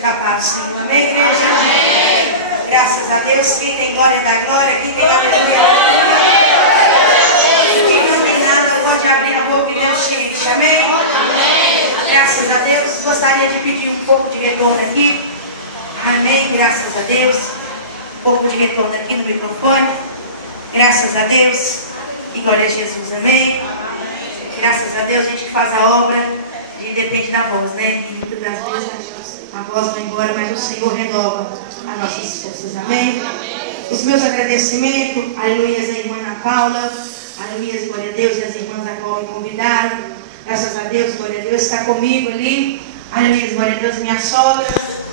da paz do Senhor. Amém, igreja? Amém. Graças a Deus. Quem tem glória da glória, quem tem aleluia. Quem não tem nada pode abrir a boca e Deus te enche. Amém? Amém. Graças a Deus. Gostaria de pedir um pouco de retorno aqui. Amém. Graças a Deus. Um pouco de retorno aqui no microfone. Graças a Deus. E glória a Jesus. Amém. Graças a Deus, a gente que faz a obra depende da voz, né? E muitas das vezes a voz vai embora, mas o Senhor renova as nossas forças. Amém? Os meus agradecimentos, aleluias, a irmã Ana Paula, aleluias, glória a Deus, e as irmãs a qual me convidaram. Graças a Deus, glória a Deus, está comigo ali. Aleluias, glória a Deus, minha sogra,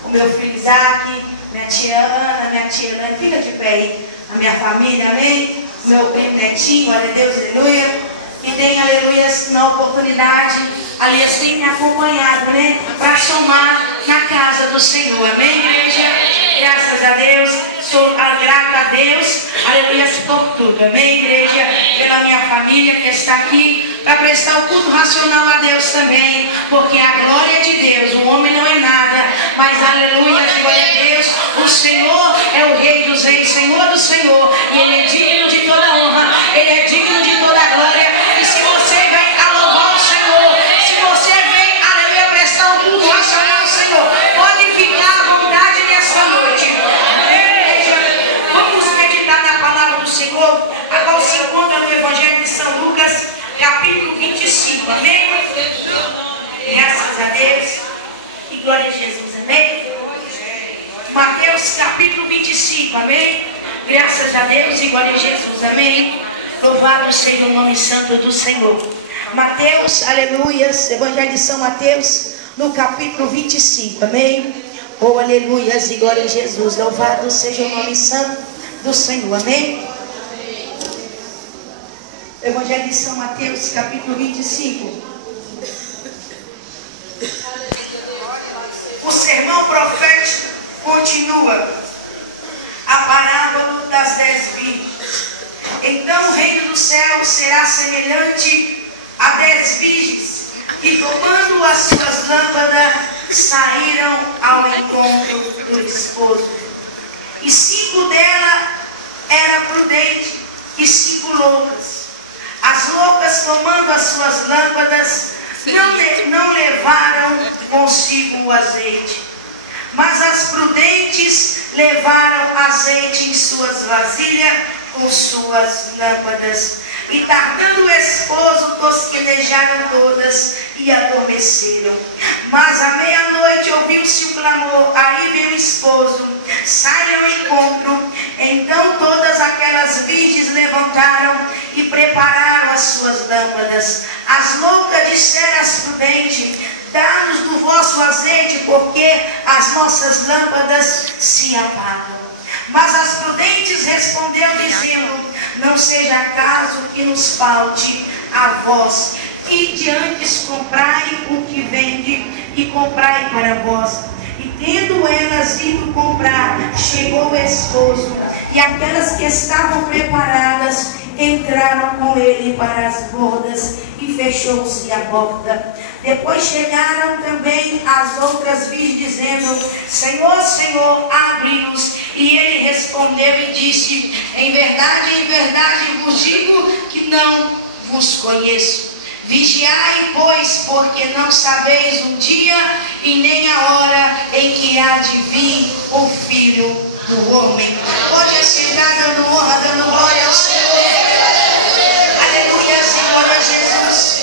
o meu filho Isaac, minha tia Ana, minha tia Ana, fica de pé aí, a minha família, amém? Meu primo Netinho, glória a Deus, aleluia. Que tem, aleluia, na oportunidade, aliás, tem me acompanhado, né? Para somar na casa do Senhor, amém, igreja? Graças a Deus, sou grata a Deus, aleluia, por tudo, amém, igreja? Pela minha família que está aqui, para prestar o culto racional a Deus também, porque a glória é de Deus, o homem não é nada, mas aleluia, glória a Deus, o Senhor é o Rei dos Reis, Senhor do Senhor, e Ele é digno de toda honra, Ele é digno de toda glória. E se você vem a louvar o Senhor, se você vem, aleluia, prestar um culto racional ao Senhor, pode ficar à vontade nesta noite. Vamos meditar na palavra do Senhor, a qual se encontra no Evangelho de São Lucas, capítulo 25, amém? Graças a Deus e glória a Jesus, amém? Mateus capítulo 25, amém? Graças a Deus e glória a Jesus, amém? Louvado seja o nome santo do Senhor. Mateus, aleluias, Evangelho de São Mateus, no capítulo 25, amém? Oh, aleluias e glória a Jesus. Louvado seja o nome santo do Senhor, amém? Evangelho de São Mateus, capítulo 25. O sermão profético continua. A parábola das 10 virgens. Então o reino do céu será semelhante a 10 virgens que, tomando as suas lâmpadas, saíram ao encontro do esposo. E 5 delas eram prudentes e 5 loucas. As loucas, tomando as suas lâmpadas, não levaram consigo o azeite, mas as prudentes levaram azeite em suas vasilhas com suas lâmpadas. E tardando o esposo, tosquenejaram todas e adormeceram. Mas à meia-noite ouviu-se o clamor, aí veio o esposo, sai ao encontro. Então todas aquelas virgens levantaram e prepararam as suas lâmpadas. As loucas disseram às prudentes: dá-nos do vosso azeite, porque as nossas lâmpadas se apagam. Mas as prudentes respondeu dizendo: não seja caso que nos falte a vós, e de antes comprai o que vende e comprai para vós. E tendo elas ido comprar, chegou o esposo, e aquelas que estavam preparadas entraram com ele para as bodas, e fechou-se a porta. Depois chegaram também as outras virgens, dizendo: Senhor, Senhor, abre-nos. E ele respondeu e disse: em verdade vos digo que não vos conheço. Vigiai, pois, porque não sabeis o dia e nem a hora em que há de vir o Filho do Homem. Pode assentar, dando honra, dando glória ao Senhor. Aleluia, glória a Jesus.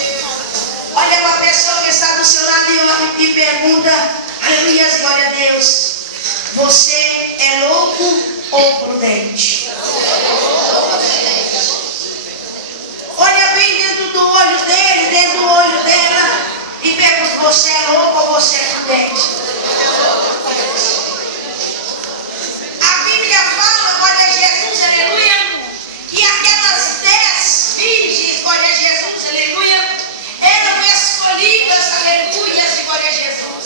Olha para a pessoa que está do seu lado e pergunta: aleluia, glória a Deus, você é louco ou prudente? Olha bem dentro do olho dele, dentro do olho dela, e pergunta: você é louco ou você é prudente? A Bíblia fala, glória a Jesus, aleluia, que aquelas 10 virgens, glória a Jesus, aleluia, eram escolhidas, aleluia, glória a Jesus.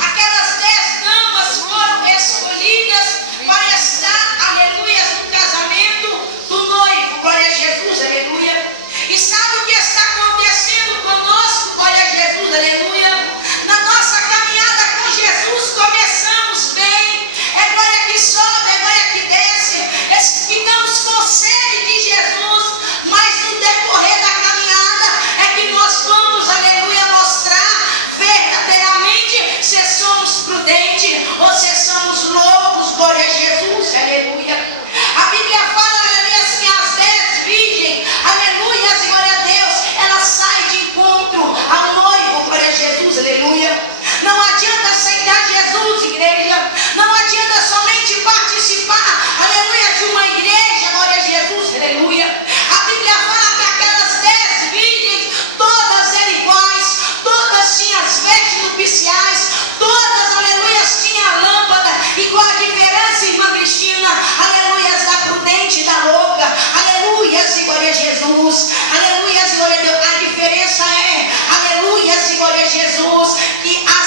Aquelas 10 damas foram escolhidas para estar, aleluia, no casamento do noivo, glória a Jesus, aleluia. E sabe o que está acontecendo conosco, glória a Jesus, aleluia? Na nossa caminhada Não adianta aceitar Jesus, igreja. Não adianta somente participar, aleluia, de uma igreja, glória a Jesus, aleluia. A Bíblia fala que aquelas 10 virgens, todas eram iguais, todas tinham as vestes nupciais, todas, aleluia, tinham a lâmpada. E qual a diferença, irmã Cristina? Aleluia, da prudente e da louca. Aleluia, glória a Jesus. Aleluia, glória a Deus. A diferença é, aleluia, glória a Jesus, que a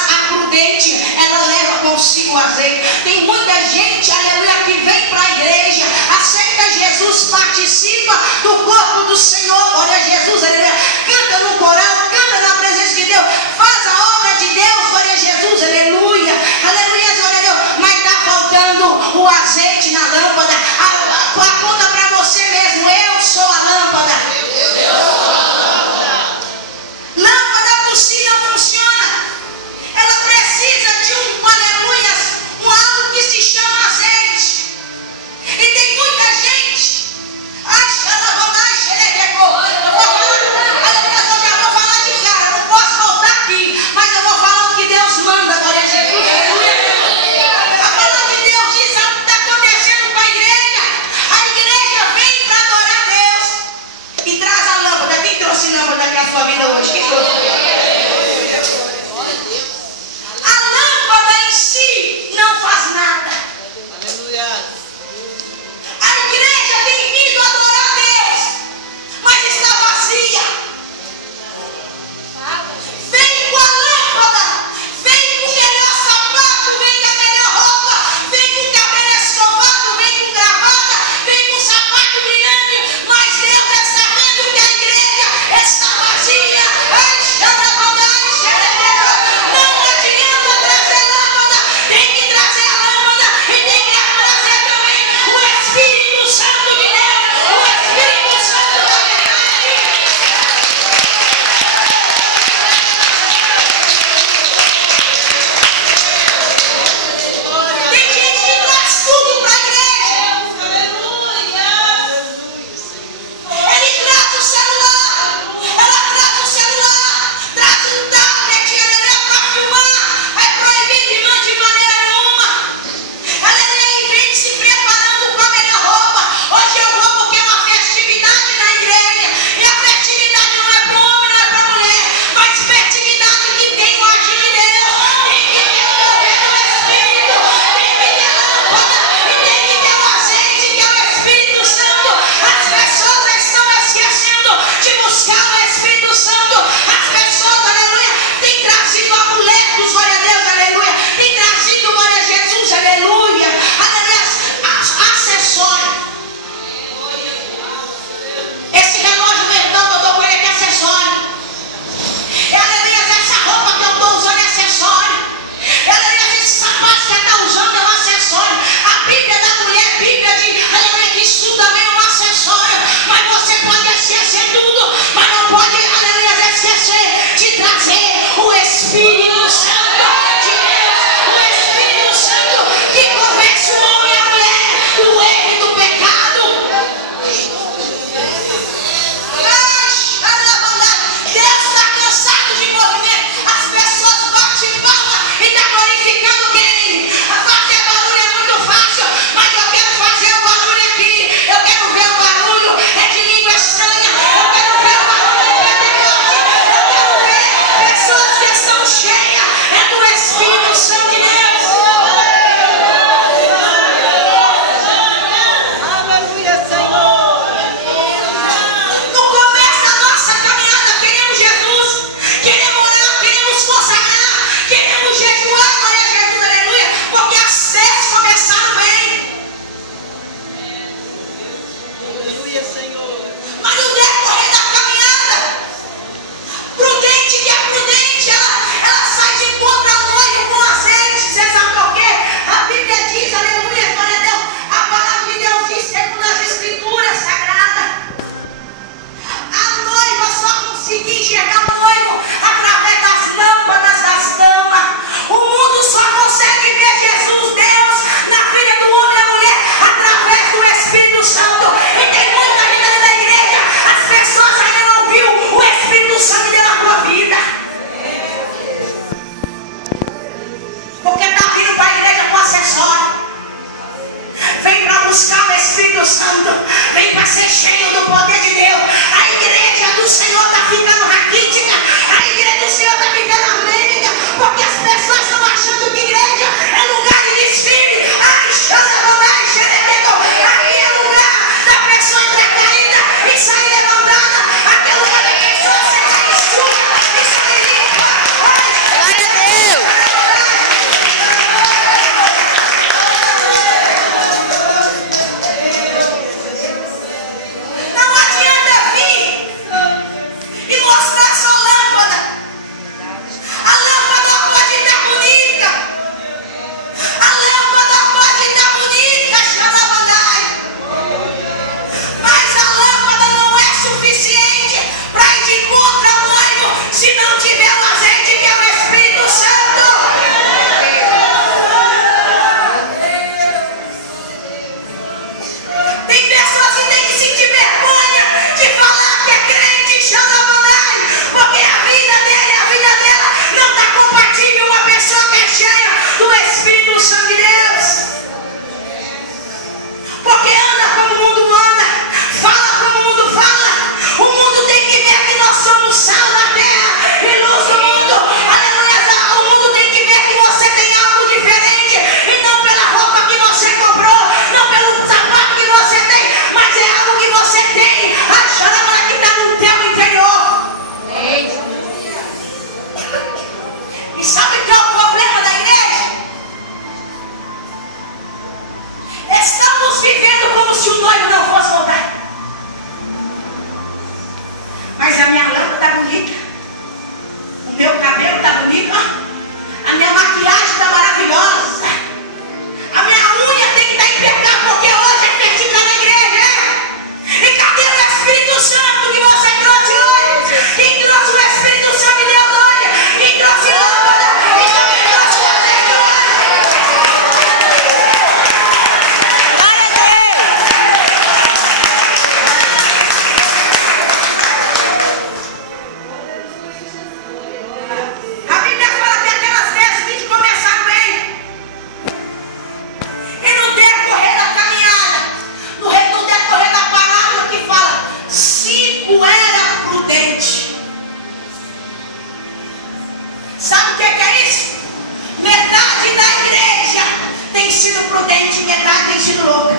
sido prudente, metade tem sido louca.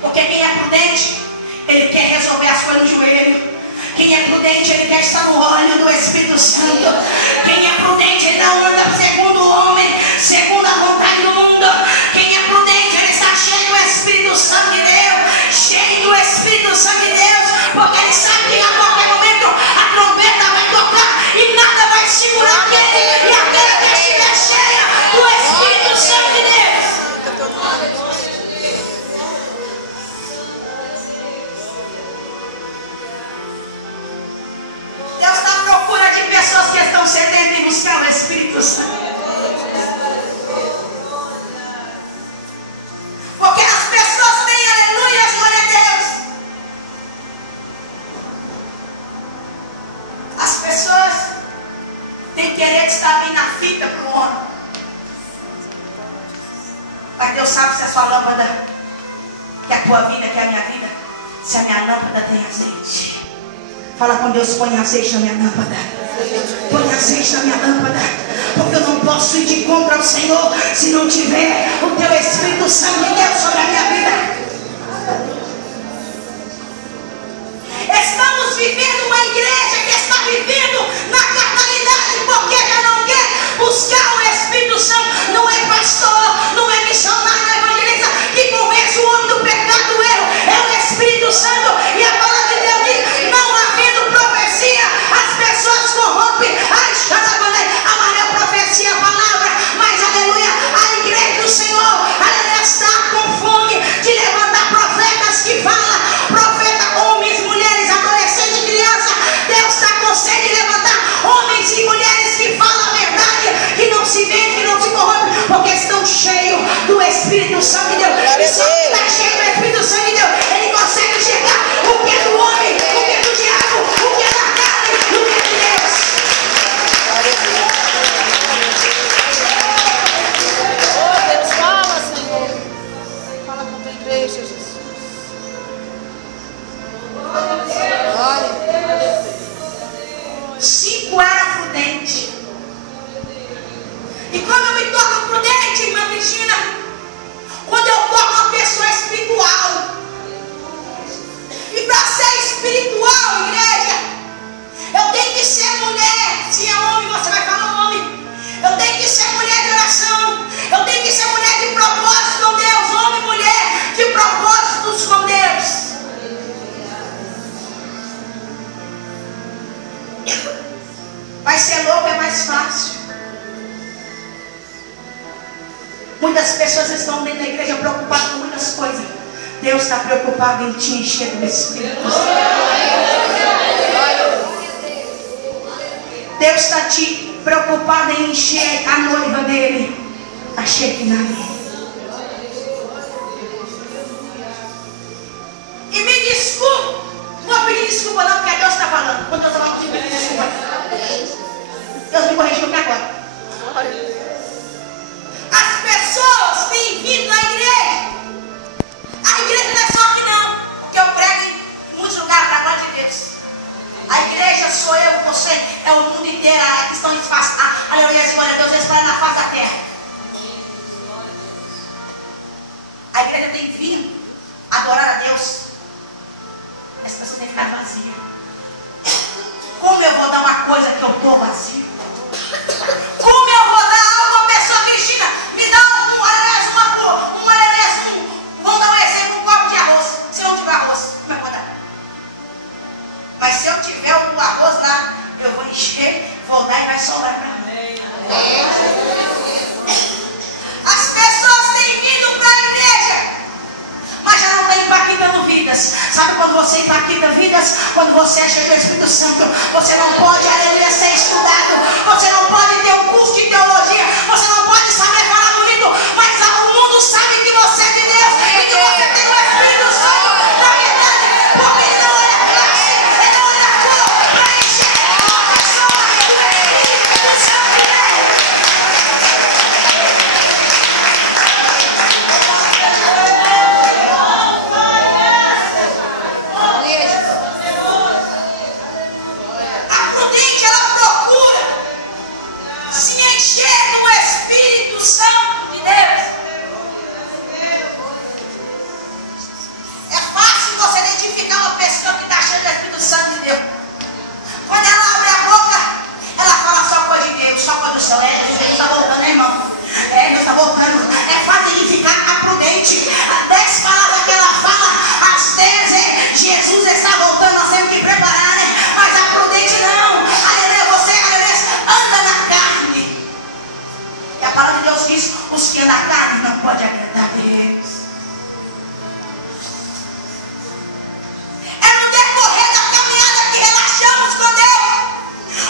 Porque quem é prudente, ele quer resolver as coisas no joelho. Quem é prudente, ele quer estar no óleo do Espírito Santo. Quem é prudente, ele não anda segundo o homem, segundo a vontade do mundo. Quem é prudente, ele está cheio do Espírito Santo de Deus, cheio do Espírito Santo de Deus, porque ele sabe que a qualquer momento a trombeta vai tocar e nada vai segurar aquele e aquela que estiver cheia do Espírito Santo de Deus. Deus está à procura de pessoas que estão sedentas em buscar o Espírito Santo. Porque as pessoas têm aleluia, glória a Deus. As pessoas têm querer estar bem na fita para o homem. Mas Deus sabe se a sua lâmpada, que é a tua vida, que é a minha vida, se a minha lâmpada tem azeite. Fala com Deus, põe azeite na minha lâmpada. Põe azeite na minha lâmpada. Porque eu não posso ir de encontro ao Senhor se não tiver o teu Espírito Santo de Deus sobre a minha vida. Estamos vivendo uma igreja que está vivendo na carnalidade, porque já não quer buscar o Espírito Santo. Não é pastor, não é missionário, não é evangelista que convence o homem do pecado, do erro. É o Espírito Santo. E a palavra de Deus diz: não havendo profecia, as pessoas corrompem. A maior profecia é a palavra. Mas aleluia, a igreja do Senhor, aleluia, está com fome de levantar profetas que falam. Profeta, homens, mulheres, adolescentes, crianças. Deus está com sede de levantar homens e mulheres que falam a verdade, que não se vendem, que não se corrompem, porque estão cheios do Espírito Santo de Deus. E só que está cheio do Espírito Santo de Deus, ele consegue enxergar o que é do homem, o que é do diabo, o que é da carne, o que é de Deus. Oh, Deus, fala, Senhor. Fala com a tua igreja, Jesus. Glória. 5 era prudente. E quando eu me torno prudente, irmã Cristina, quando eu torno uma pessoa espiritual. E para ser espiritual, igreja, eu tenho que ser mulher. Se é homem, você vai falar homem. Eu tenho que ser mulher de oração. Eu tenho que ser mulher de propósito com Deus. Homem e mulher de propósitos com Deus. Vai ser louco, é mais fácil. Muitas pessoas estão dentro da igreja preocupadas com muitas coisas. Deus está preocupado em te encher do Espírito Santo. Deus está te preocupado em encher a noiva dele, a Shekinah. E me desculpe, não vou pedir desculpa não, porque Deus está falando. Quando Deus está falando, eu pedir desculpa. Deus me corrigiu aqui agora. As pessoas têm vindo na igreja. A igreja não é só aqui não, porque eu prego em muitos lugares para a glória de Deus. A igreja sou eu, você, é o mundo inteiro, é que estão espaçados. Aleluia, glória a Deus, espalhando na face da terra. A igreja tem vindo adorar a Deus. Essa pessoa tem ficado vazia. Como eu vou dar uma coisa que eu estou vazio? Como eu vou dar algo a pessoa, Cristina? Me dá vamos dar um exemplo, um copo de arroz. Se eu não tiver arroz, como é que eu vou dar? Mas se eu tiver o arroz lá, eu vou encher, vou dar e vai sobrar para mim. As pessoas têm vindo para a igreja, mas já não estão impactando vidas. Sabe quando você impacta vidas? Quando você é cheio do Espírito Santo. Você não pode, aleluia, ser estudado. Você não pode ter um curso de teologia. Você não pode saber falar bonito. Mas o mundo sabe que você é de Deus e que você tem o Espírito Santo. Na verdade, porque ele não olha classe, ele não olha cor, para encher uma pessoa do Espírito Santo de Deus. A prudente, ela procura se encher isso, os que andam na carne não podem agradar a Deus. É no decorrer da caminhada que relaxamos com Deus.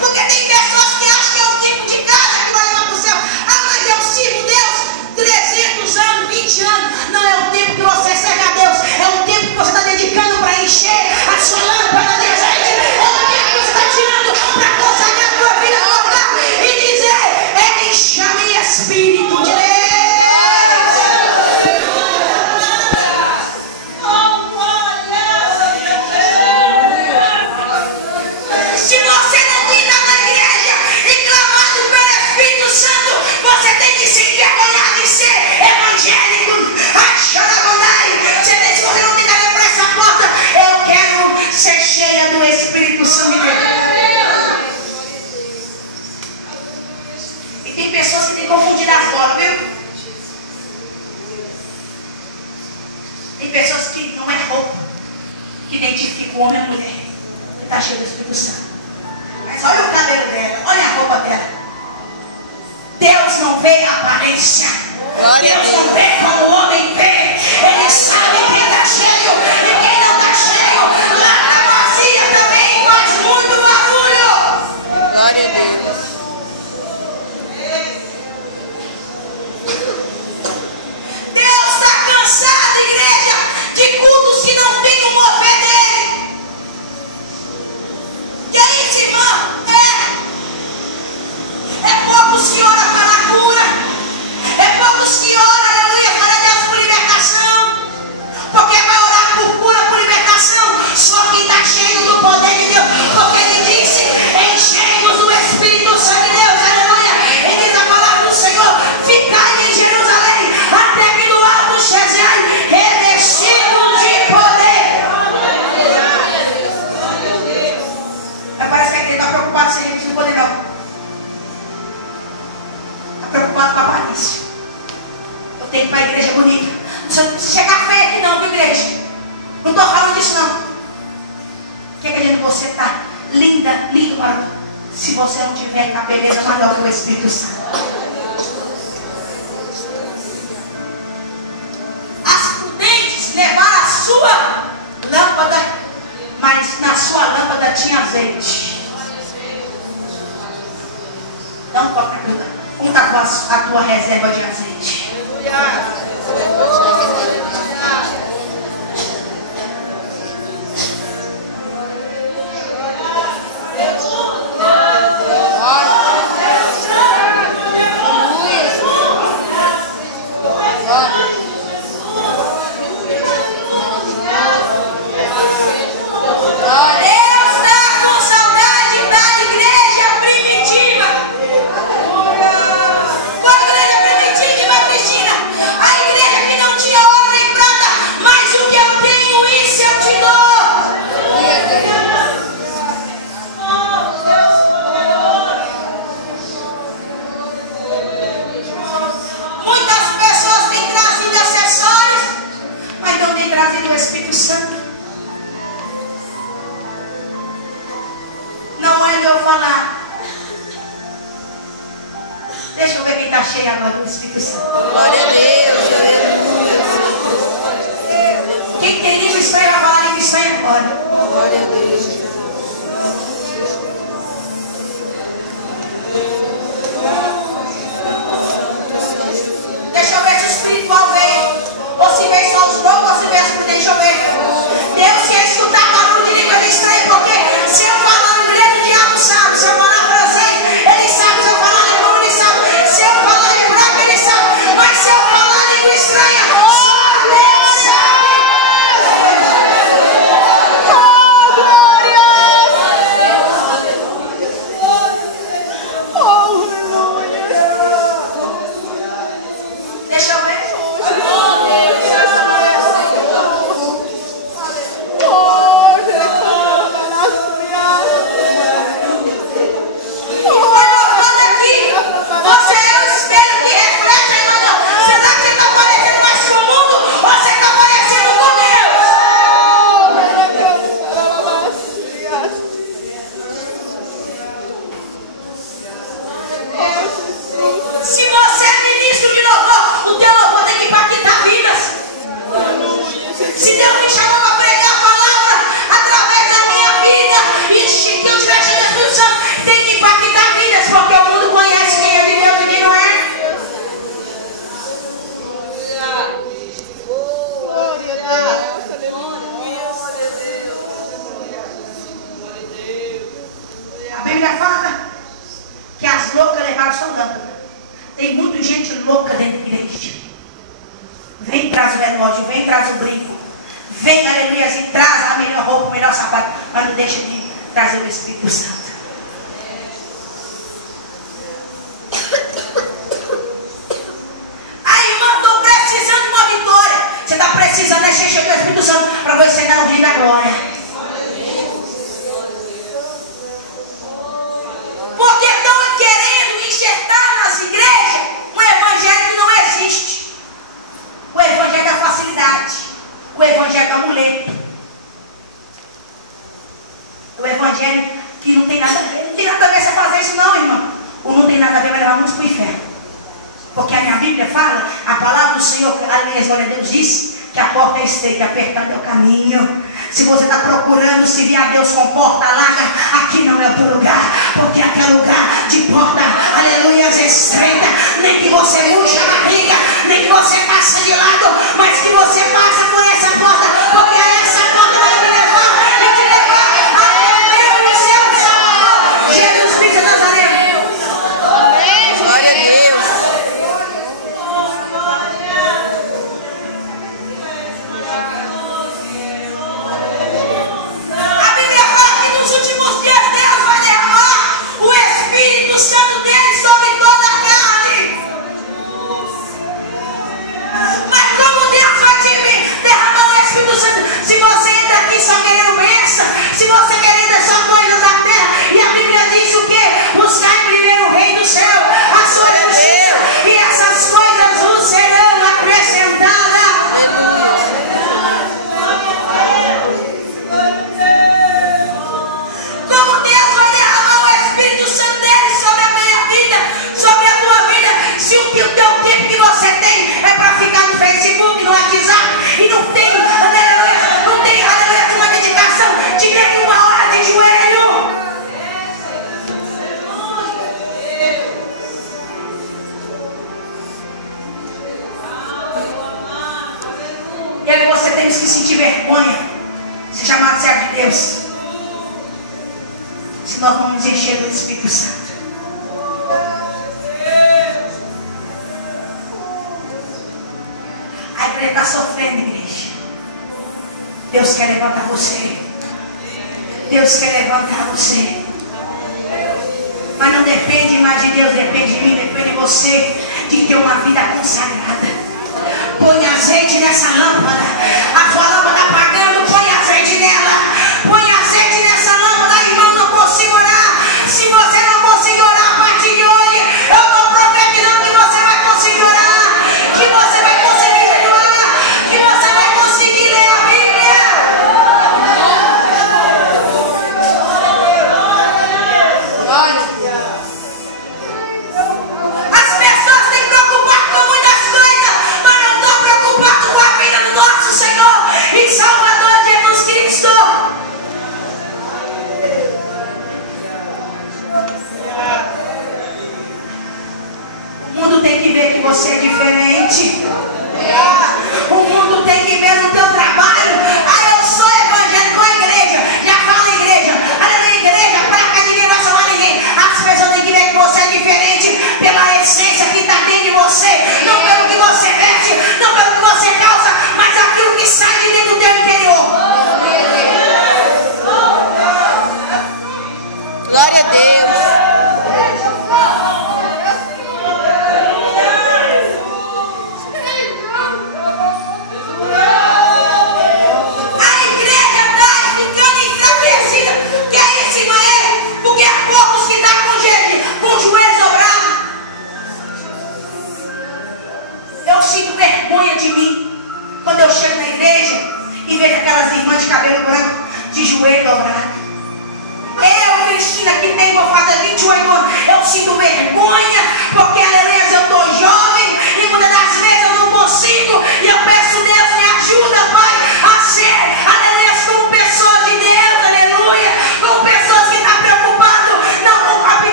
Porque tem pessoas que acham que é um tipo de casa que vai levar para o céu. Ah, mas eu sirvo Deus 300 anos, 20 anos. Não é o tempo que você serve a Deus. É o tempo que você está dedicando para encher a sua lâmpada de azeite. É o tempo que você está tirando para consagrar a tua vida no lugar e dizer: encha-me, Espírito de Deus. Se você não tem ido na igreja e clamado pelo Espírito Santo, você tem que se envergonhar de ser evangélico. Você tem, se você não tem nada para essa porta, eu quero ser cheia do Espírito Santo de Deus. E tem pessoas que têm confundido a forma, viu? Tem pessoas que não é roupa que identifica o homem e a mulher. Está cheio do Espírito Santo. Mas olha o cabelo dela, olha a roupa dela. Deus não vê a aparência. Deus não vê como o homem vê. Ele sabe quem está cheio e quem não está cheio. Lata vazia também faz muito barulho. Glória a Deus. Deus está cansado, igreja, de cultos que não tem o mover dele. Que é isso, irmão? É poucos que oram para a cura. É poucos que oram, aleluia, para Deus por libertação. Porque vai orar por cura, por libertação, só quem está cheio do poder de Deus. Porque ele disse: enchei-vos do Espírito Santo de Deus, aleluia. Ele diz a palavra do Senhor: ficai em Jerusalém, até que do alto sejais revestidos de poder. Mas parece que ele está preocupado se ele não poder, não. Está preocupado com a aparência. Eu tenho que ir para a igreja bonita. Não precisa chegar feio aqui não, viu, igreja? Não estou falando disso não. O que é que adianta você estar linda, lindo, mano, se você não tiver a beleza maior que o Espírito Santo? As prudentes levaram a sua lâmpada, mas na sua lâmpada tinha azeite. Não toca tudo. Conta com a tua reserva de azeite. Deus está com saudade da igreja primitiva. Qual a igreja primitiva, Cristina? A igreja que não tinha ouro nem prata, mas o que eu tenho, isso eu te dou. Muitas pessoas têm trazido acessórios, mas não têm trazido o Espírito Santo. Não é meu falar. Deixa eu ver quem está cheio agora do Espírito Santo. Glória a Deus. Quem tem língua estranha vai falar língua estranha agora. Glória a Deus. Deixa eu ver se o espiritual vem. Ou se vem só os dons, ou se vem as prudentes. Deixa eu ver. Deus quer escutar barulho de língua estranha, porque se eu falar em inglês, o diabo sabe. Se eu falar francês, ele sabe. Se eu falar alemão, ele sabe. Se eu falar hebraico, ele sabe. Mas se eu falar língua estranha, só Deus sabe. Oh, glória! apagar a sua lâmpada. Tem muita gente louca dentro da igreja. Vem, traz o relógio, vem, traz o brinco. Vem, aleluia, assim, traz a melhor roupa, o melhor sapato, mas não deixa de trazer o Espírito Santo. Aí, irmão, estou precisando de uma vitória. Você está precisando, é cheio do Espírito Santo para você dar no Rio da Glória. Porque estão querendo enxertar nas igrejas um evangelho que não existe. O evangelho da facilidade. O evangelho do amuleto. O evangelho que não tem nada a ver. Não tem nada a ver você fazer isso não, irmão. Ou não tem nada a ver, vai levar muitos para o inferno. Porque a minha Bíblia fala, a palavra do Senhor, aleluia, glória a Deus, diz que a porta é estreita, apertado é o caminho. Se você está procurando servir a Deus com porta larga, aqui não é o teu lugar. Porque aqui é lugar de porta, aleluia, estreita. Nem que você murcha a barriga, nem que você passe de lado, mas que você passa por essa porta. Porque essa porta vai te levar e te levar ao meu e seu Salvador, Jesus Cristo de Nazaré. Glória a Deus. A Bíblia fala que nos últimos dias Deus vai derramar o Espírito Santo dele sobre toda a carne. Mas como Deus vai te derramar o Espírito Santo? Se você entra aqui só querendo bênção, se você querendo só coisas da terra, e a Bíblia diz o quê? Buscar primeiro o Rei do céu, a sua justiça, e essas coisas vos serão acrescentadas. Como Deus vai derramar o Espírito Santo dele sobre a minha vida, sobre a tua vida, se o teu tempo que você tem é para ficar no Facebook, no WhatsApp, e não tem, aleluia, uma dedicação de nem uma hora de joelho. Eu e você temos que sentir vergonha, se chamar servo de Deus, se nós não nos encher do Espírito Santo. A igreja está sofrendo, igreja. Deus quer levantar você. Deus quer levantar você. Mas não depende mais de Deus, depende de mim, depende de você, de ter uma vida consagrada. Põe azeite nessa lâmpada. A sua lâmpada apagando, põe azeite nela. Põe azeite nessa lâmpada, irmão, não consigo orar. Se você não conseguir orar a partir de hoje, eu estou profetizando que você vai conseguir orar, que você vai conseguir jejuar, que você vai conseguir ler a Bíblia. As pessoas têm preocupado com muitas coisas, mas não estão preocupadas com a vida do nosso Senhor e Salvador Jesus Cristo. O mundo tem que ver que você é diferente. O mundo tem que ver no teu trabalho. Ah, eu sou evangélico, a igreja. Já fala igreja. Aleluia, igreja, placa de ninguém vai salvar ninguém. As pessoas têm que ver que você é diferente pela essência que está dentro de você. Não pelo que você veste, não pelo que você causa, mas aquilo que sai de dentro do teu interior. Glória a Deus.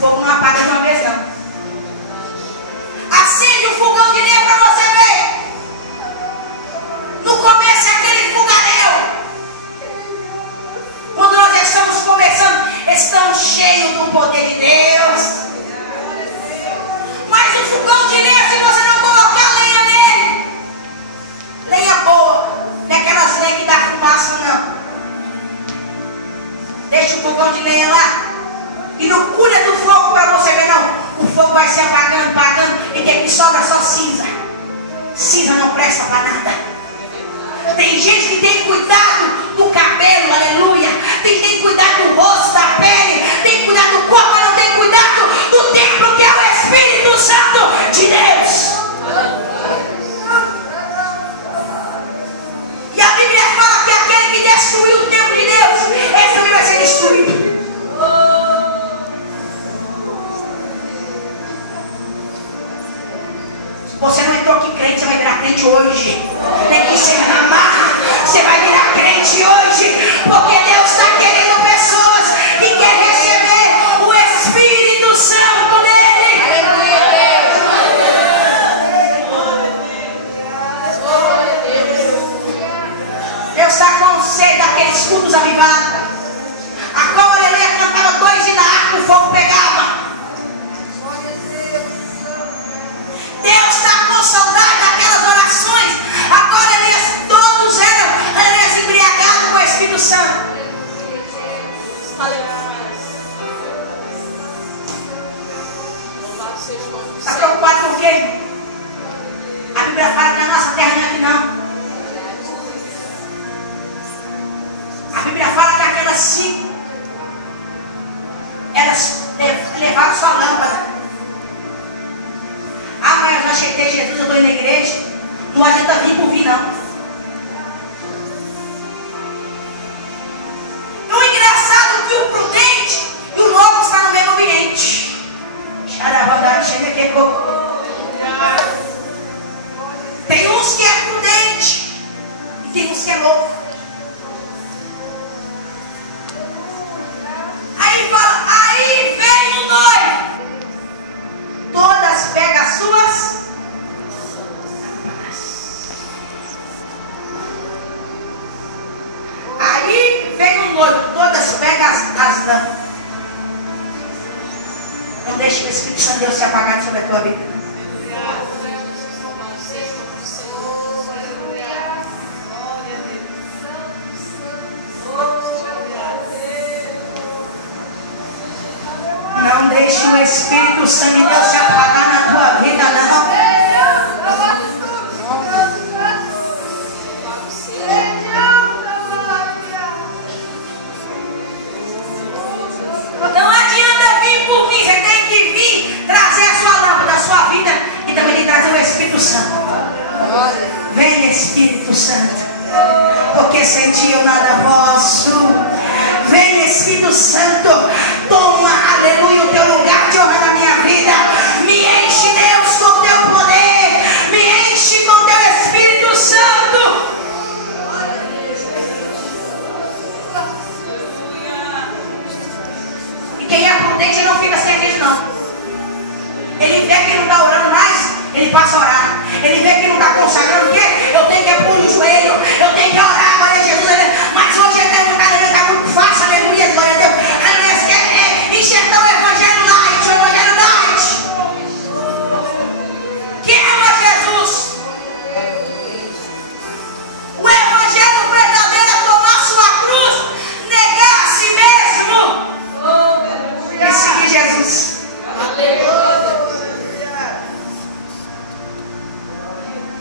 fogo não apaga de uma vez, não. Acende o fogão de lenha para você ver. No começo é aquele fogaréu. Quando nós estamos começando, estamos cheios do poder de Deus. Mas o fogão de lenha, se você não colocar lenha nele, lenha boa, não é aquelas lenhas que dá fumaça, não. Deixa o fogão de lenha lá e não cuida do fogo para você ver, não. O fogo vai se apagando, apagando, e tem que sobra só cinza. Cinza não presta para nada. Tem gente que tem cuidado do cabelo, aleluia. Tem que cuidar do rosto, da pele, tem que cuidar do corpo, mas não tem cuidado do templo que é o Espírito Santo de Deus. E a Bíblia fala que aquele que destruiu o templo de Deus, esse também vai ser destruído. Você não entrou aqui crente, você vai virar crente hoje. Tem que se amarrar. Você vai virar crente hoje. Porque Deus está querendo pessoas que querem receber o Espírito Santo dele. Deus está com sede daqueles cultos avivados. A qual aleluia cantava 2 e na arca o fogo pegava. Deus está com saudade daquelas orações. Agora eles todos eram embriagados com o Espírito Santo. Está preocupado com o quê? A Bíblia fala que a nossa terra não é aqui, não. A Bíblia fala que aquelas 5 elas levaram sua lâmpada. Ah, mas eu já aceitei Jesus, eu estou indo na igreja. Não adianta vir por vir, não. É o engraçado que o prudente e o louco estão no mesmo ambiente. Tem uns que é prudente e tem uns que é louco. Aí fala, aí vem o noivo. Todas pegam as suas. Aí vem o noivo, todas pegam as lâmpadas. Não deixe o Espírito Santo de Deus se apagar sobre a tua vida. Não deixe o Espírito Santo de Deus se apagar na tua vida, não. Não adianta vir por mim, você tem que vir trazer a sua lâmpada, a sua vida e também tem que trazer o Espírito Santo. Vem, Espírito Santo, porque sem ti eu nada posso. Vem, Espírito Santo, toma, aleluia, o teu lugar de honra na minha vida. Me enche, Deus, com o teu poder. Me enche com o teu Espírito Santo. E quem é prudente não fica sem gente, não. Ele vê que não está orando mais, ele passa a orar. Ele vê que não está consagrando o quê? Eu tenho que pôr o joelho, eu tenho que orar, glória a Jesus. Mas hoje ele está muito fácil, aleluia, glória a Deus. Aleluia, quer enxertar o Evangelho light, o Evangelho light. Que ama Jesus. O Evangelho verdadeiro é tomar sua cruz, negar a si mesmo e seguir Jesus. Aleluia.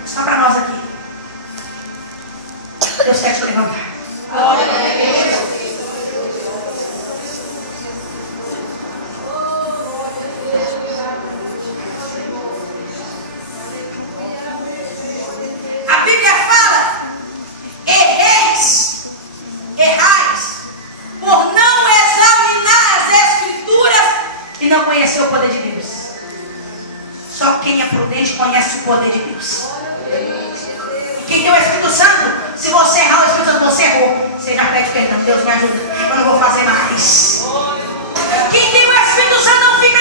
Só para nós aqui. Deus quer te levantar. Glória a Deus. A Bíblia fala: errais, por não examinar as Escrituras e não conhecer o poder de Deus. Só quem é prudente conhece o poder de Deus. Quem tem o Espírito Santo, se você errar o Espírito Santo, você errou. Você já pede perdão, Deus me ajuda, eu não vou fazer mais. Quem tem o Espírito Santo não fica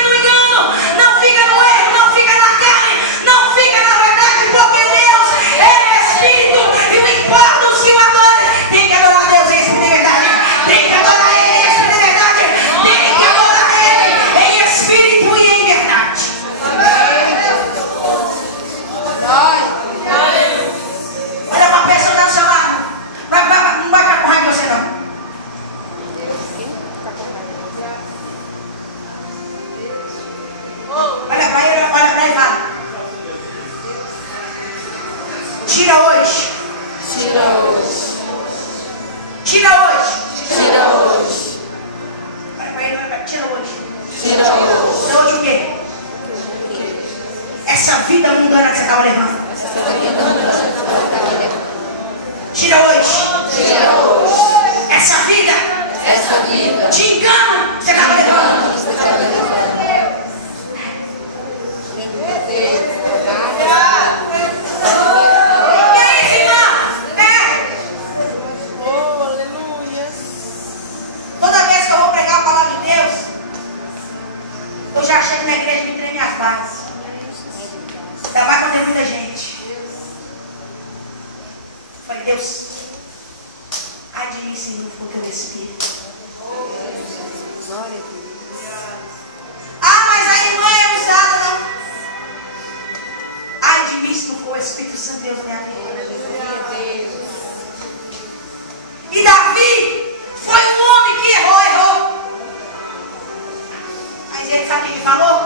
Tira hoje. Tira hoje. Tira hoje. Tira hoje. Tira hoje. Tira hoje. Tira hoje o quê? Essa vida mundana que você estava levando. Tira hoje. Tira hoje. Essa vida de engano que você estava levando. E aí, irmã? Oh, aleluia. Toda vez que eu vou pregar a palavra de Deus, eu já chego na igreja e me treme as bases. Ainda mais quando tem muita gente. Eu falei, Deus, ai de mim, Senhor, com o teu Espírito. Glória a Deus. Ah, mas a irmã é usada, não. Ai de mim, se não for o Espírito Santo, Deus me ajuda. E Davi foi um homem que errou. Mas ele sabe o que ele falou?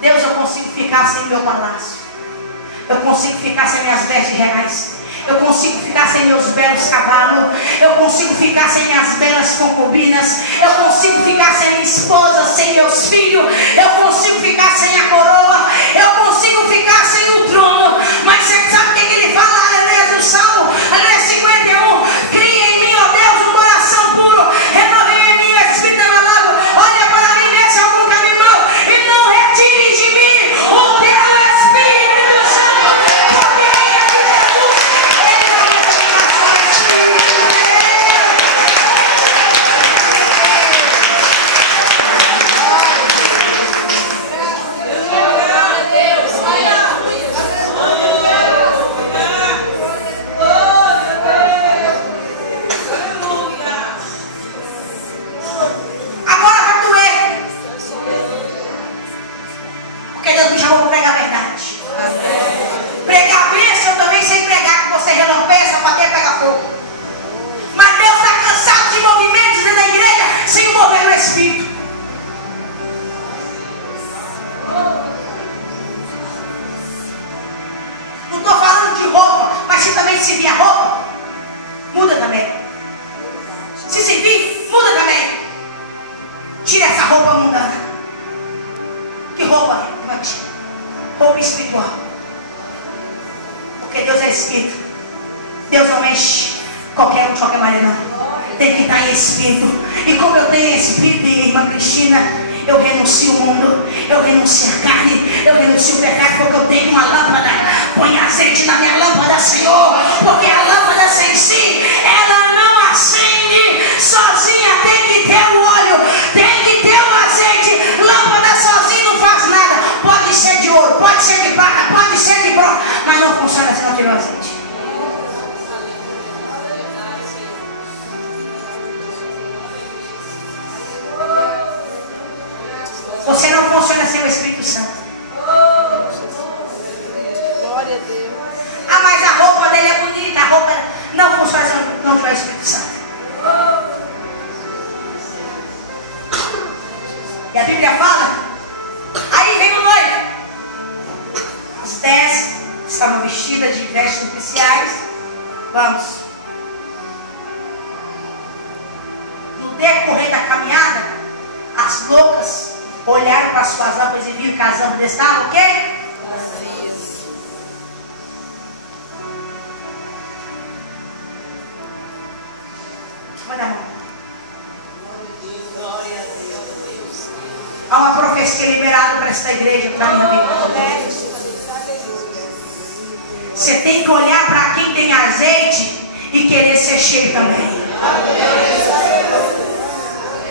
Deus, eu consigo ficar sem meu palácio. Eu consigo ficar sem minhas vestes reais. Eu consigo ficar sem meus belos cavalos. Eu consigo ficar sem minhas belas concubinas. Eu consigo ficar sem minha esposa, sem meus filhos. Eu consigo ficar sem a coroa. Eu consigo ficar sem o trono. Mas você sabe o que ele fala? Aleluia, do Salmo, aleluia, 51. Cria em mim, ó Deus, um coração puro. Renove em mim o Espírito inabalável. Olha para mim, vê se há algum caminho mau. E não retire de mim o teu Espírito Santo. Porque agora vai doer. Porque Deus me chamou para pregar a verdade. Pregar a bênção, eu também sei pregar, que você relampeça para quem pega fogo. Mas Deus está cansado de movimentos dentro da igreja sem o mover do Espírito. Não estou falando de roupa, mas se também se vir a roupa, muda também. Se servir, muda também. Tira essa roupa mundana. Que roupa, irmã? Roupa espiritual. Porque Deus é Espírito. Deus não enche qualquer um de qualquer maneira, não. Tem que estar em Espírito. E como eu tenho Espírito, irmã Cristina, eu renuncio o mundo, eu renuncio a carne, eu renuncio o pecado, porque eu tenho uma lâmpada. Põe azeite na minha lâmpada, Senhor. Porque a lâmpada sem si, ela não acende sozinha. Tem que ter o óleo, tem que ter o azeite. Lâmpada sozinha não faz nada. Pode ser de ouro, pode ser de prata, pode ser de bronze, mas não funciona se não tiver o azeite. Você não funciona sem o Espírito Santo. Glória a Deus. Ah, mas a roupa dele é bonita. A roupa não funciona se não tiver o Espírito Santo. E a Bíblia fala. Aí vem o noivo. As 10 estavam vestidas de vestes nupciais. Vamos. No decorrer da caminhada, as loucas olharam para suas lâmpadas e viram que as lâmpadas estavam o quê? Vazias. Põe na mão. Há uma profecia liberada para esta igreja, para a minha vida. Você tem que olhar para quem tem azeite e querer ser cheio também.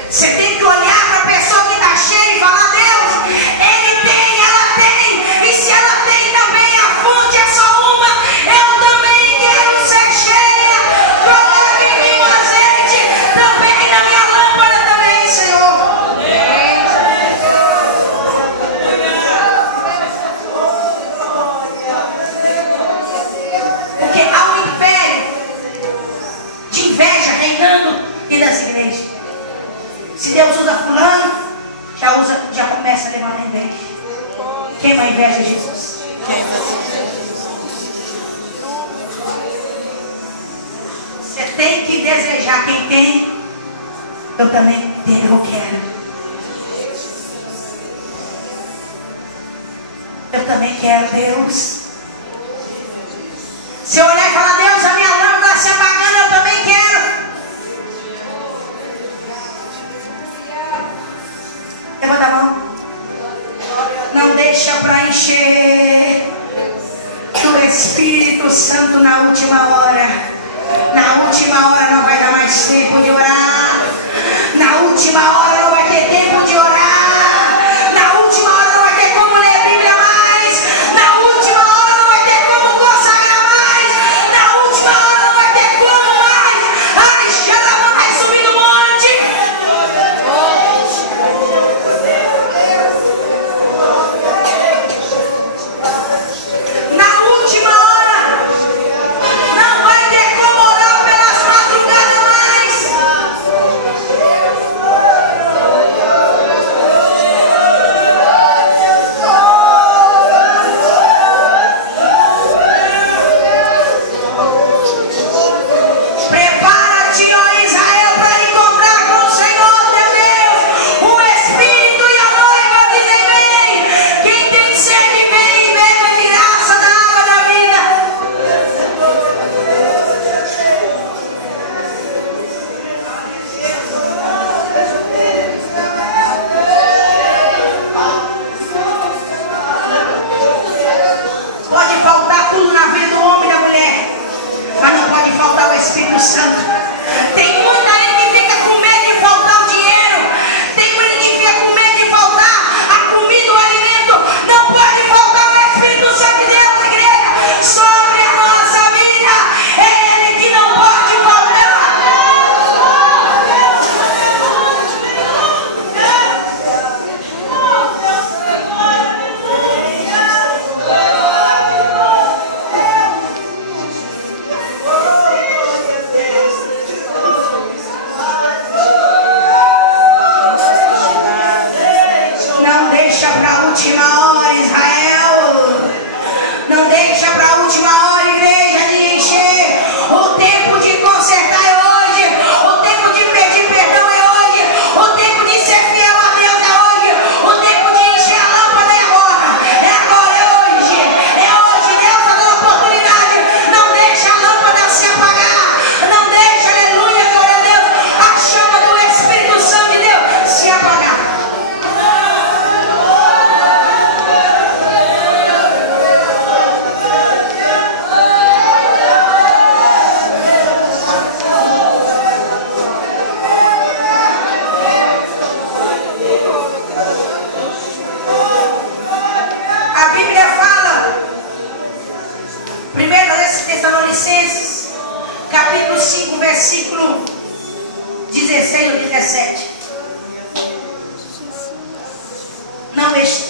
Você tem que olhar para a pessoa que está cheia e falar: Deus, ele tem, ela tem. E se ela tem também, a fonte é só uma. Eu também quero ser cheia. Coloque em mim o azeite também na minha lâmpada também, Senhor. Porque há um império de inveja reinando dentro das igrejas. Se Deus usa fulano, já começa a levar a inveja. Queima a inveja, Jesus. tem que desejar. Quem tem, eu também tenho, eu quero. Eu também quero, Deus. Se eu olhar e falar, Deus, a minha lâmpada está se apagando, eu também quero. Levanta a mão. Não deixa para encher do Espírito Santo na última hora. Na última hora não vai dar mais tempo de orar. Na última hora não vai ter tempo de orar. Na última hora não vai ter como ler a Bíblia mais. Na última hora não vai ter como consagrar mais. Na última hora não vai ter como mais. Ai, Xalama vai subir no monte. Na última hora não vai ter como orar pelas madrugadas mais. Prepara-te, ó Israel, para encontrar com o Senhor teu Deus. O Espírito e a noiva dizem: vem. Quem tem sede, vem e beba de graça da água da vida. Pode faltar tudo na vida do homem e da mulher, mas não pode faltar o Espírito Santo. Tem muita gente que fica com medo de faltar o dinheiro. Tem muita gente que fica com medo de faltar a comida, o alimento. Não pode faltar o Espírito Santo de Deus, igreja, sobre a nossa vida. É Ele que não pode faltar. Não deixa para a última hora, Israel. Não deixa para a última hora, igreja, de encher. O tempo de consertar é hoje. O tempo de pedir perdão é hoje. O tempo de ser fiel a Deus é hoje. O tempo de encher a lâmpada é agora. É agora, é hoje. É hoje. Deus está dando oportunidade. Não deixa a lâmpada se apagar. Não deixa, aleluia, glória a Deus, a chama do Espírito Santo de Deus se apagar. A Bíblia fala, 1 Tessalonicenses, capítulo 5, versículo 16 ou 17.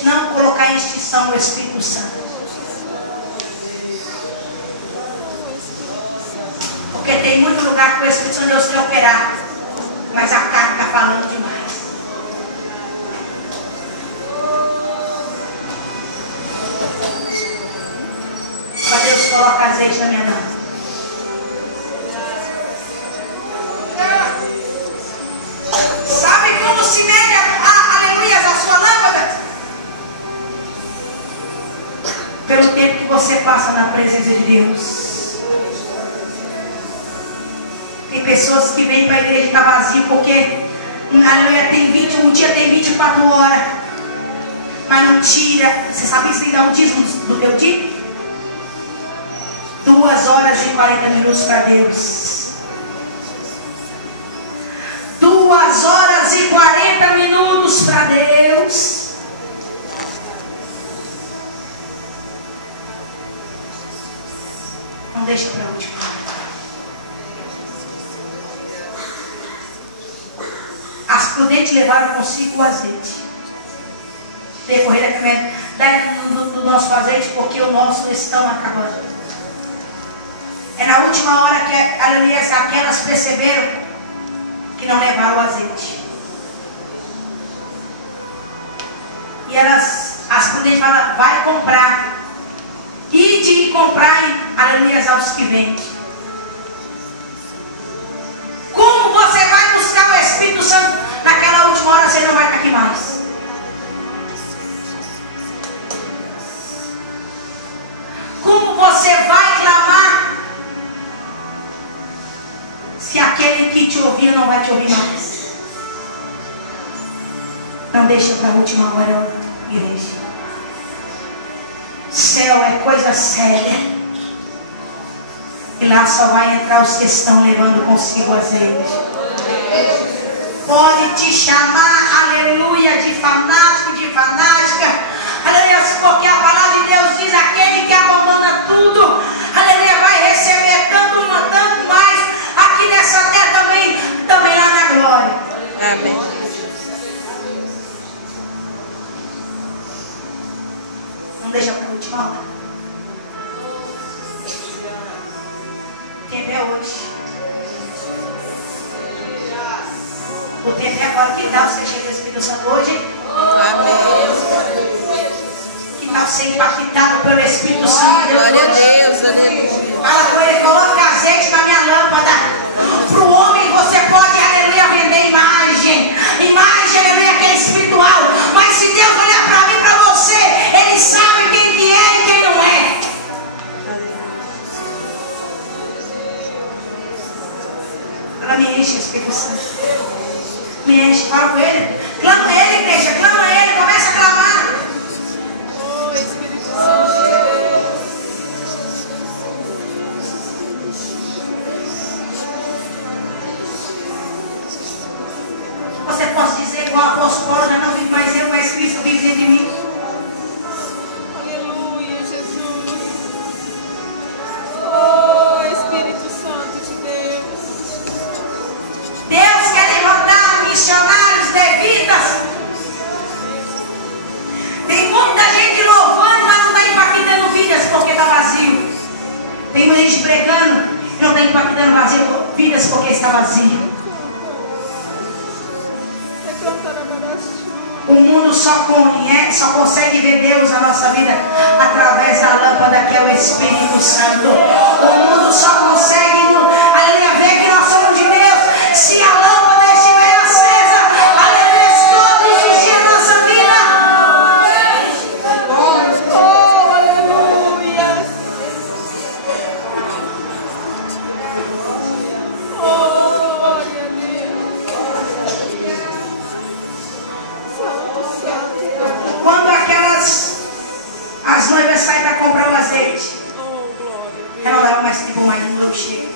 Não colocar em extinção o Espírito Santo. Porque tem muito lugar que o Espírito Santo de Deus quer operar, mas a carne está falando demais. Mas Deus coloca azeite na minha mão. Sabe como se mede aleluia, a sua lâmpada? Pelo tempo que você passa na presença de Deus. Tem pessoas que vêm para a igreja e está vazio porque aleluia, um dia tem 24 horas, mas não tira. Você sabe que você tem que dar um dízimo do teu dia? 2 horas e 40 minutos para Deus. 2 horas e 40 minutos para Deus. Não deixa para a última hora. As prudentes levaram consigo o azeite. Decorrer do nosso azeite, porque o nosso estão acabando. É na última hora que, aleluia, aquelas perceberam que não levaram o azeite. E as prudentes falam: vai comprar. Ide e comprar, aleluia, aos que vendem. Espírito Santo, naquela última hora você não vai estar aqui mais. Como você vai clamar se aquele que te ouvia não vai te ouvir mais? Não deixa para a última hora, igreja. Céu é coisa séria. E lá só vai entrar os que estão levando consigo azeite. Pode te chamar, aleluia, de fanático, de fanática. Aleluia, porque a palavra de Deus diz: aquele que abandona tudo, aleluia, vai receber tanto mais aqui nessa terra também lá na glória. Amém. Não deixa para a última hora. O tempo é hoje. O tempo é agora. Que tal você chegar no Espírito Santo hoje? Amém. Que tal ser impactado pelo Espírito Santo de Deus Glória a hoje? Deus, aleluia. Fala com ele, coloca azeite na minha lâmpada. Para o homem você pode, aleluia, vender imagem. Imagem, aleluia, que é espiritual. Mas se Deus olhar para mim, para você, Ele sabe quem que é e quem não é. Ela me enche, Espírito Santo. Me enche, fala com ele. Clama ele, igreja, clama ele, começa a clamar. Oh, Espírito Santo de Deus. Você pode dizer igual a apóstolo Paulo: já não vive mais eu, mas Cristo vive dentro de mim. Aleluia, Jesus. Oh, Espírito Santo de Deus. Deus quer levantar missionários levitas. Tem muita gente louvando, mas não está impactando vidas porque está vazio. Tem muita gente pregando e não está impactando vidas porque está vazio. O mundo só consegue ver Deus na nossa vida através da lâmpada que é o Espírito Santo. O mundo só consegue, aleluia, ver que nós somos de Deus se a lâmpada estiver acesa, aleluia, todos os dias da nossa vida. Oh, aleluia. Oh, glória a Deus. Santo, santo. Quando as noivas saem para comprar o azeite, Oh, glória a Deus. ela não dava mais tempo, mais um novo chega.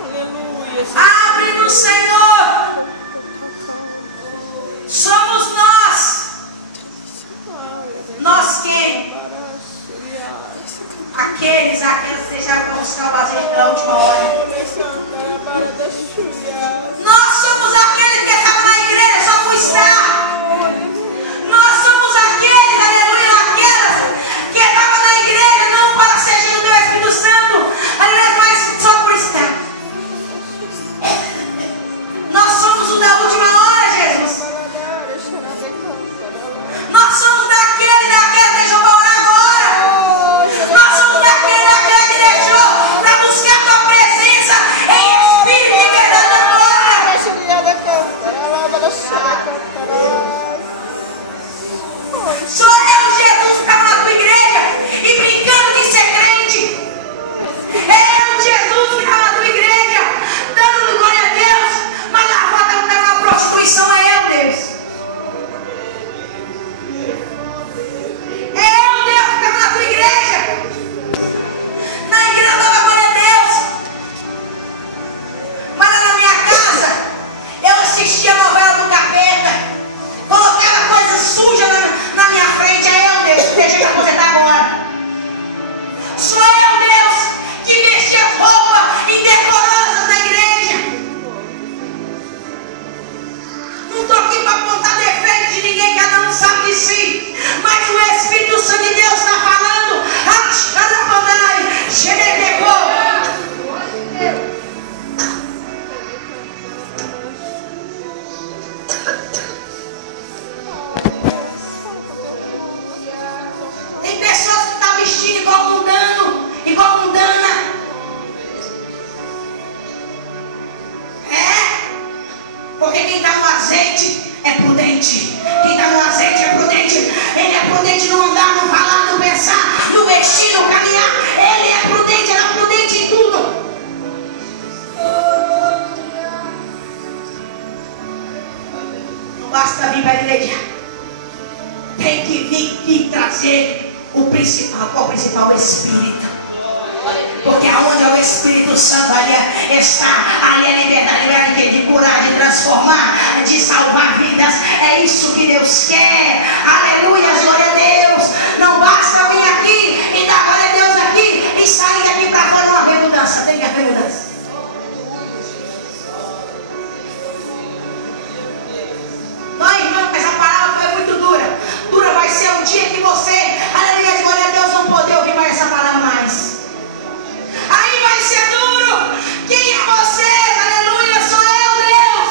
Aleluia. Abre no Senhor. Somos nós. Nós quem? Aqueles que deixaram para buscar o azeite pela última hora. Nós somos aqueles que estavam na igreja só por estar. Nós somos aqueles, aleluia, aquelas que estavam na igreja não para ser cheio do Espírito Santo, aleluia, mas só por estar. Nós somos o da última hora, Jesus. Nós somos daquele que deixou para orar agora. Nós somos daquele que deixou para buscar a tua presença em espírito e verdade agora. Sou eu, Jesus, que estava na tua igreja e brincando de ser crente. É eu, Jesus, que estava na tua igreja dando glória a Deus, mas lá fora não estava na prostituição. É eu, Deus. É eu, Deus, que estava na tua igreja. Na igreja eu dava glória a Deus. Mas lá na minha casa eu assistia a novela do capeta. Colocava coisa suja na minha frente. é prudente. Quem está no azeite é prudente. Ele é prudente no andar, no falar, no pensar, no vestir, no caminhar. Ele é prudente, ela é prudente em tudo. Não basta vir para a igreja. Tem que vir trazer o principal. Qual o principal? O Espírito. Porque aonde é o Espírito Santo, ali está, ali é liberdade de curar, de transformar, de salvar vidas. É isso que Deus quer. Aleluia, glória a Deus. Não basta vir aqui e dar glória a Deus aqui e sair daqui para fora. Não haver mudança, tem que haver mudança. Não, irmão, essa palavra foi muito dura. Dura vai ser o dia que você, aleluia, glória a Deus, não poder ouvir mais essa palavra mais. Aí vai ser duro. Quem é você? Aleluia, sou eu, Deus.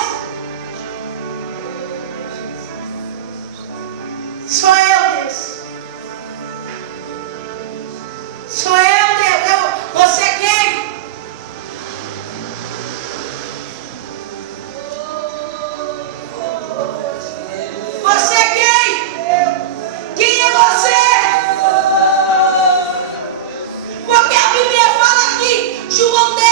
Sou eu, Deus. Sou eu, Deus. Você é quem? Você é quem? Quem é você? Porque a Bíblia fala aqui, João 10,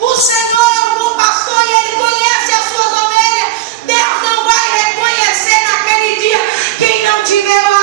o Senhor é um bom pastor e Ele conhece as suas ovelhas. Deus não vai reconhecer naquele dia quem não tiver o